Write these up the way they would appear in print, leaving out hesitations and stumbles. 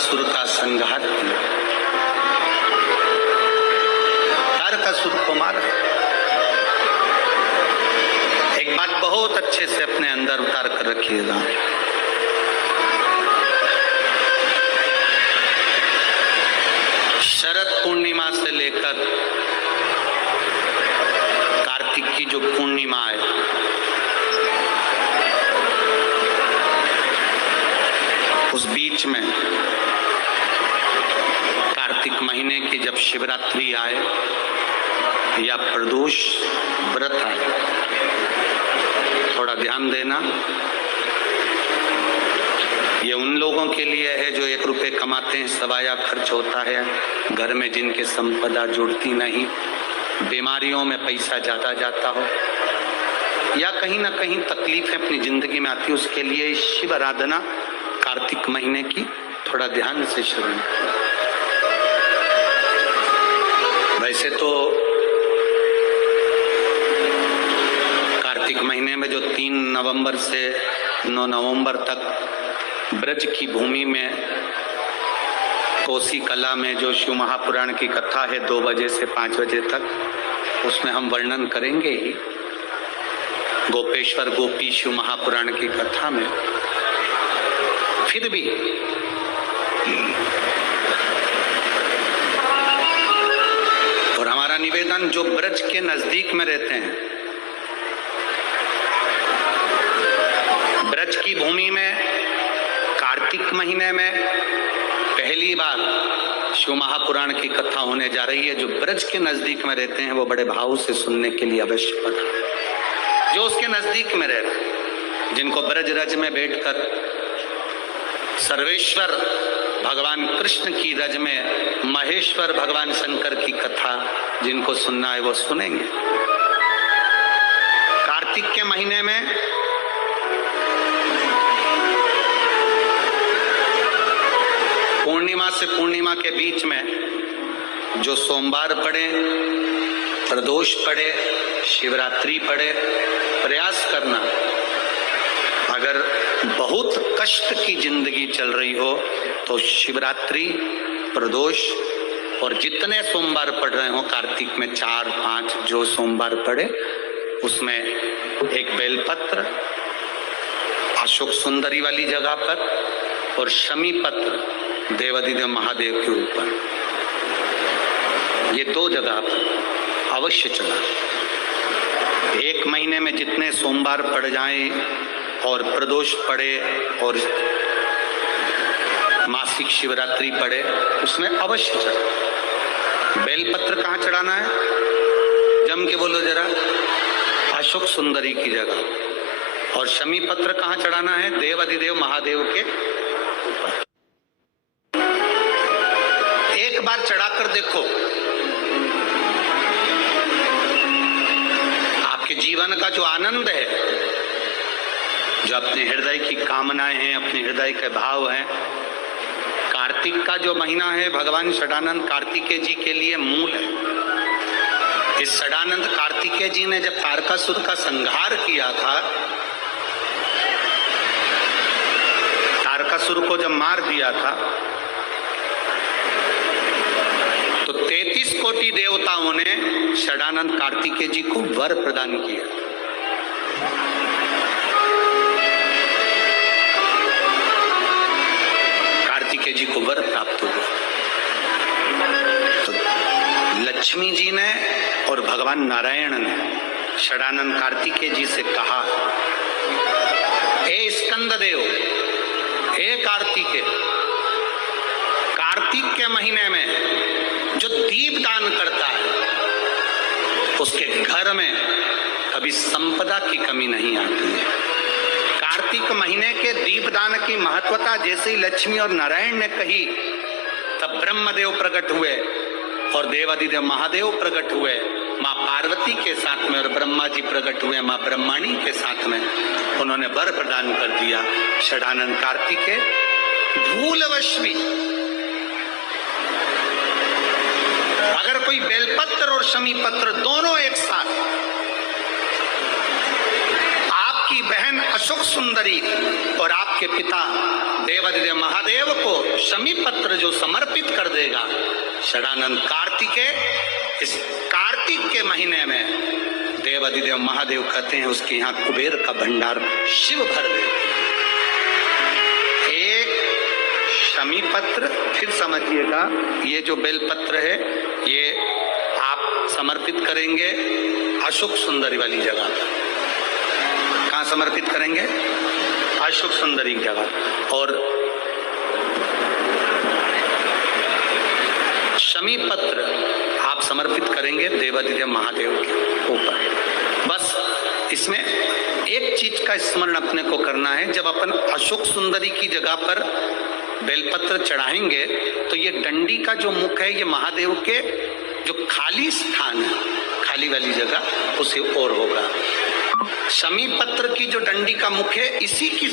तारकासुर का संहार किया, तारकासुर को मारा। एक बात बहुत अच्छे से अपने अंदर उतार कर रखिएगा, शरद पूर्णिमा से लेकर कार्तिक की जो पूर्णिमा है, उस बीच में कार्तिक महीने की जब शिवरात्रि आए या प्रदोष व्रत आए, थोड़ा ध्यान देना। ये उन लोगों के लिए है जो 1 रुपए कमाते हैं, सवाया खर्च होता है, घर में जिनके संपदा जुड़ती नहीं, बीमारियों में पैसा ज्यादा जाता हो, या कहीं ना कहीं तकलीफें अपनी जिंदगी में आती है, उसके लिए शिव आराधना कार्तिक महीने की थोड़ा ध्यान से शुरू। वैसे तो कार्तिक महीने में जो 3 नवंबर से 9 नवंबर तक ब्रज की भूमि में कोसी कला में जो शिव महापुराण की कथा है 2 बजे से 5 बजे तक, उसमें हम वर्णन करेंगे ही। गोपेश्वर गोपी शिव महापुराण की कथा में फिर भी और हमारा निवेदन, जो ब्रज के नजदीक में रहते हैं, ब्रज की भूमि में कार्तिक महीने में पहली बार शिव महापुराण की कथा होने जा रही है। जो ब्रज के नजदीक में रहते हैं वो बड़े भाव से सुनने के लिए अवश्य पधारें। जो उसके नजदीक में रहते हैं, जिनको ब्रज रज में बैठकर सर्वेश्वर भगवान कृष्ण की रज में महेश्वर भगवान शंकर की कथा जिनको सुनना है वो सुनेंगे। कार्तिक के महीने में पूर्णिमा से पूर्णिमा के बीच में जो सोमवार पड़े, प्रदोष पड़े, शिवरात्रि पड़े, प्रयास करना, अगर बहुत कष्ट की जिंदगी चल रही हो तो शिवरात्रि, प्रदोष और जितने सोमवार पड़ रहे हो कार्तिक में 4-5 जो सोमवार पड़े, उसमें एक बेलपत्र अशोक सुंदरी वाली जगह पर और शमी पत्र देवाधिदेव महादेव के ऊपर, ये 2 जगह पर अवश्य चला। 1 महीने में जितने सोमवार पड़ जाएं और प्रदोष पड़े और मासिक शिवरात्रि पड़े, उसमें अवश्य चढ़ा। बेलपत्र कहाँ चढ़ाना है? जम के बोलो जरा। अशोक सुंदरी की जगह। और शमी पत्र कहाँ चढ़ाना है? देव अधिदेव महादेव के ऊपर। एक बार चढ़ाकर देखो, आपके जीवन का जो आनंद है, जो अपने हृदय की कामनाएं हैं, अपने हृदय के भाव हैं, कार्तिक का जो महीना है भगवान षडानंद कार्तिकेय जी के लिए मूल है। इस षडानंद कार्तिकेय जी ने जब तारकासुर का संहार किया था, तारकासुर को जब मार दिया था, तो 33 कोटि देवताओं ने षडानंद कार्तिकेय जी को वर प्रदान किया। कार्तिकेय जी को वर प्राप्त हुआ। तो लक्ष्मी जी ने और भगवान नारायण ने षडानंद कार्तिकेय जी से कहा, हे स्कंद देव, हे कार्तिकेय, कार्तिक के महीने में जो दीप दान करता है उसके घर में कभी संपदा की कमी नहीं आती है। कार्तिक महीने के दीपदान की महत्वता जैसे ही लक्ष्मी और नारायण ने कही, तब ब्रह्मदेव प्रकट हुए और देवाधिदेव महादेव प्रकट हुए माँ पार्वती के साथ में, और ब्रह्मा जी प्रकट हुए माँ ब्रह्माणी के साथ में। उन्होंने वर प्रदान कर दिया। षडानंद कार्तिकेय भूलवश भी अगर कोई बेलपत्र और शमी पत्र दोनों एक साथ आपकी बहन अशोक सुंदरी और आपके पिता देवादिदेव महादेव को शमी पत्र जो समर्पित कर देगा, षडानंद कार्तिकेय, इस कार्तिक के महीने में देवादिदेव महादेव कहते हैं उसके यहाँ कुबेर का भंडार शिव भर देते। एक शमी पत्र, फिर समझिएगा ये जो बेलपत्र है ये आप समर्पित करेंगे अशोक सुंदरी वाली जगह पर। कहाँ समर्पित करेंगे? अशोक सुंदरी की जगह। और शमी पत्र आप समर्पित करेंगे देवादिदेव महादेव के ऊपर। बस इसमें एक चीज का स्मरण अपने को करना है, जब अपन अशोक सुंदरी की जगह पर बेलपत्र चढ़ाएंगे तो ये डंडी का जो मुख है ये महादेव के जो खाली स्थान है, खाली वाली जगह उसे ओर होगा। शमी पत्र की जो डंडी का मुख है इसी की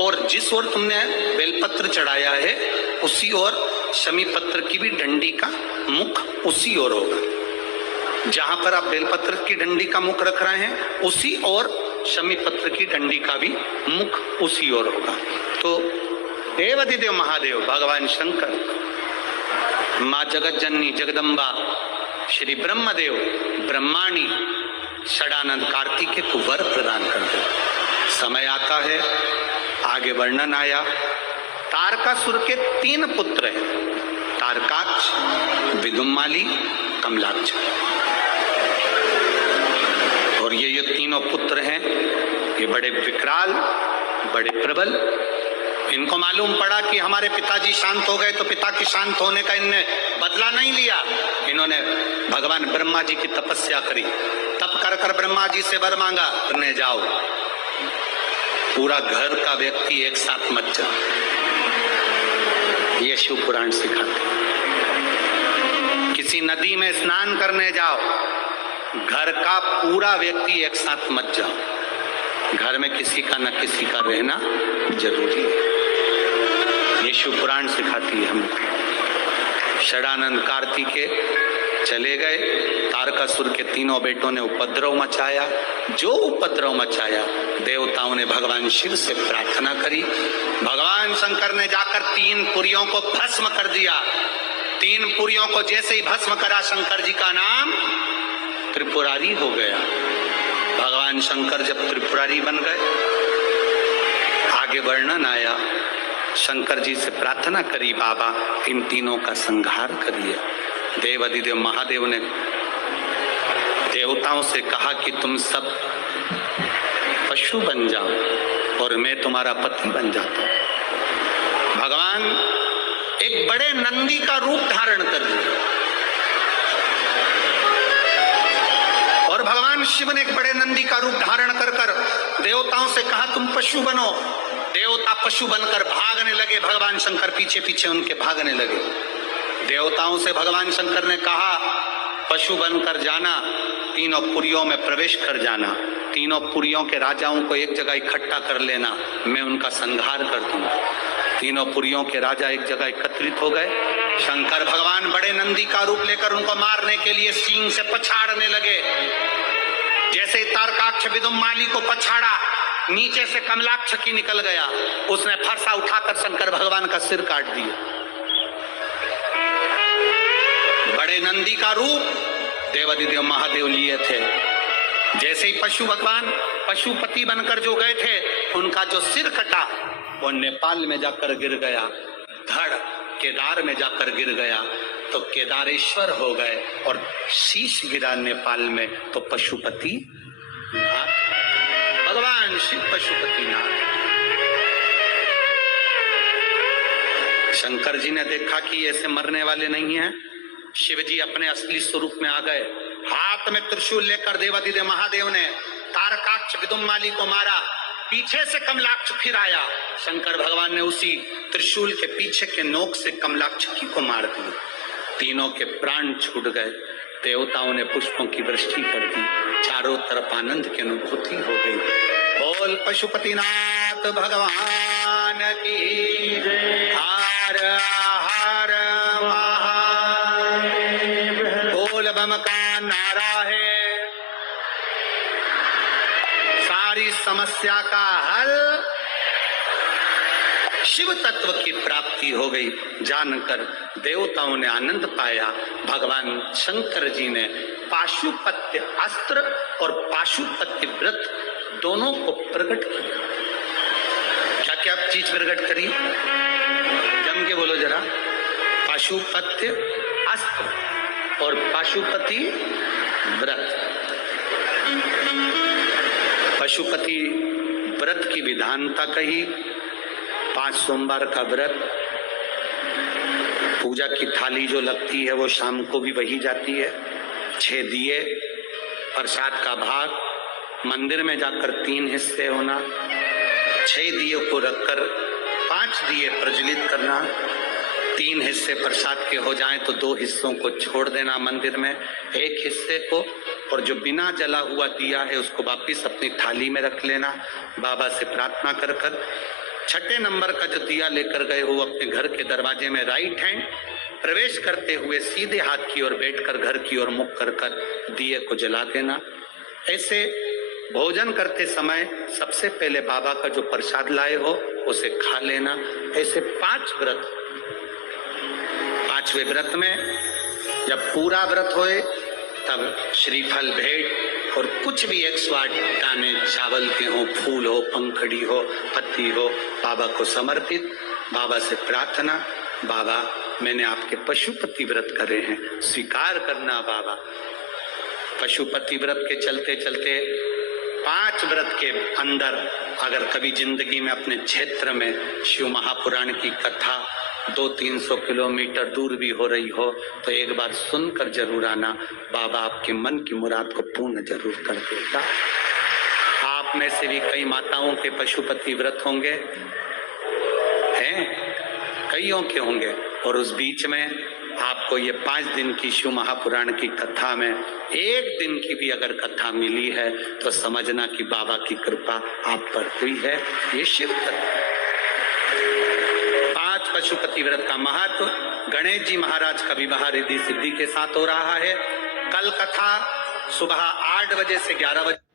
और जिस ओर तुमने बेलपत्र चढ़ाया है उसी ओर शमी पत्र की भी डंडी का मुख उसी ओर होगा। जहां पर आप बेलपत्र की डंडी का मुख रख रहे हैं उसी ओर शमी पत्र की डंडी का भी मुख उसी ओर होगा। तो देवादिदेव महादेव भगवान शंकर, माँ जगत जननी जगदम्बा, श्री ब्रह्मदेव ब्रह्माणी षडानंद कार्तिकेय को वर प्रदान कर दे। समय आता है, आगे वर्णन आया, तारकासुर के 3 पुत्र हैं, तारकाक्ष, विदुम्माली, कमलाक्ष। और ये तीनों पुत्र हैं, ये बड़े विकराल, बड़े प्रबल। इनको मालूम पड़ा कि हमारे पिताजी शांत हो गए तो पिता के शांत होने का इनने बदला नहीं लिया। इन्होंने भगवान ब्रह्मा जी की तपस्या करी, तप कर कर ब्रह्मा जी से वर मांगा, करने जाओ पूरा घर का व्यक्ति एक साथ मत जाओ। ये शिव पुराण सिखाते। किसी नदी में स्नान करने जाओ, घर का पूरा व्यक्ति एक साथ मत जाओ। घर में किसी का न किसी का रहना जरूरी है। ये शिव पुराण सिखाती है हमको। षडानंद कार्तिकेय चले गए, तारकासुर के 3 बेटों ने उपद्रव मचाया। जो उपद्रव मचाया, देवताओं ने भगवान शिव से प्रार्थना करी। भगवान शंकर ने जाकर 3 पुरियों को भस्म कर दिया। 3 पुरियों को जैसे ही भस्म करा, शंकर जी का नाम त्रिपुरारी हो गया। भगवान शंकर जब त्रिपुरारी बन गए, आगे वर्णन आया, शंकर जी से प्रार्थना करी, बाबा इन तीनों का संहार करिए। देवादिदेव महादेव ने देवताओं से कहा कि तुम सब पशु बन जाओ और मैं तुम्हारा पति बन जाता हूं। भगवान एक बड़े नंदी का रूप धारण कर लिया और भगवान शिव ने एक बड़े नंदी का रूप धारण कर कर देवताओं से कहा तुम पशु बनो। देवता पशु बनकर भागने लगे, भगवान शंकर पीछे पीछे उनके भागने लगे। देवताओं से भगवान शंकर ने कहा पशु बनकर जाना, 3 पुरियों में प्रवेश कर जाना, 3 पुरियों के राजाओं को एक जगह इकट्ठा कर लेना, मैं उनका संहार कर दूंगा। 3 पुरियों के राजा एक जगह एकत्रित हो गए। शंकर भगवान बड़े नंदी का रूप लेकर उनको मारने के लिए सींग से पछाड़ने लगे। जैसे तारकाक्ष विदुम्माली को पछाड़ा, नीचे से कमलाक्ष की निकल गया, उसने फरसा उठाकर शंकर भगवान का सिर काट दिया। बड़े नंदी का रूप देवादिदेव महादेव लिए थे। जैसे ही पशु भगवान पशुपति बनकर जो गए थे, उनका जो सिर कटा वो नेपाल में जाकर गिर गया, धड़ केदार में जाकर गिर गया, तो केदारेश्वर हो गए और शीश गिरा नेपाल में, तो पशुपति भगवान शिव पशुपति नाथ। शंकर जी ने देखा कि ऐसे मरने वाले नहीं हैं। शिव जी अपने असली स्वरूप में आ गए। हाथ में त्रिशूल लेकर देवादिदेव महादेव ने तारकाक्ष विदुम्माली को मारा। पीछे से कमलाक्ष फिर आया। शंकर भगवान ने उसी त्रिशूल के पीछे के नोक से कमलाक्ष को मार दिया। तीनों के प्राण छूट गए। देवताओं ने पुष्पों की वृष्टि कर दी। चारों तरफ आनंद की अनुभूति हो गई। बोल पशुपतिनाथ भगवान की जय। हर हर महादेव। बम का नारा है, सारी समस्या का हल शिव तत्व की प्राप्ति हो गई। जानकर देवताओं ने आनंद पाया। भगवान शंकर जी ने पाशुपत्य अस्त्र और पाशुपत्य व्रत दोनों को प्रकट किया। क्या क्या चीज प्रकट करी? जम के बोलो जरा। पाशुपत्य अस्त्र और पाशुपति व्रत। पशुपति व्रत की विधानता कही। 5 सोमवार का व्रत, पूजा की थाली जो लगती है वो शाम को भी वही जाती है। 6 दिए, प्रसाद का भाग, मंदिर में जाकर 3 हिस्से होना, 6 दियों को रखकर 5 दिए प्रज्वलित करना, 3 हिस्से प्रसाद के हो जाएं तो 2 हिस्सों को छोड़ देना मंदिर में, 1 हिस्से को और जो बिना जला हुआ दिया है उसको वापिस अपनी थाली में रख लेना। बाबा से प्रार्थना कर कर 6ठे नंबर का जो दिया लेकर गए हो अपने घर के दरवाजे में राइट हैंड प्रवेश करते हुए सीधे हाथ की ओर बैठकर घर की ओर मुख कर कर दिए को जला देना। ऐसे भोजन करते समय सबसे पहले बाबा का जो प्रसाद लाए हो उसे खा लेना। ऐसे 5 व्रत। 5वें व्रत में जब पूरा व्रत होए तब श्रीफल भेंट और कुछ भी 108 दाने चावल के हो, फूल हो, पंखड़ी हो, पत्ती हो, बाबा को समर्पित। बाबा से प्रार्थना, बाबा मैंने आपके पशुपति व्रत करे हैं, स्वीकार करना बाबा। पशुपति व्रत के चलते चलते 5 व्रत के अंदर अगर कभी जिंदगी में अपने क्षेत्र में शिव महापुराण की कथा 200-300 किलोमीटर दूर भी हो रही हो तो एक बार सुनकर जरूर आना। बाबा आपके मन की मुराद को पूर्ण जरूर कर देगा। आप में से भी कई माताओं के पशुपति व्रत होंगे, हैं, कईयों के होंगे, और उस बीच में आपको ये 5 दिन की शिव महापुराण की कथा में 1 दिन की भी अगर कथा मिली है तो समझना कि बाबा की कृपा आप पर हुई है। ये शिव तत्व। पशुपति व्रत का महत्व। गणेश जी महाराज का विवाह रिद्धि सिद्धि के साथ हो रहा है। कल कथा सुबह 8 बजे से 11 बजे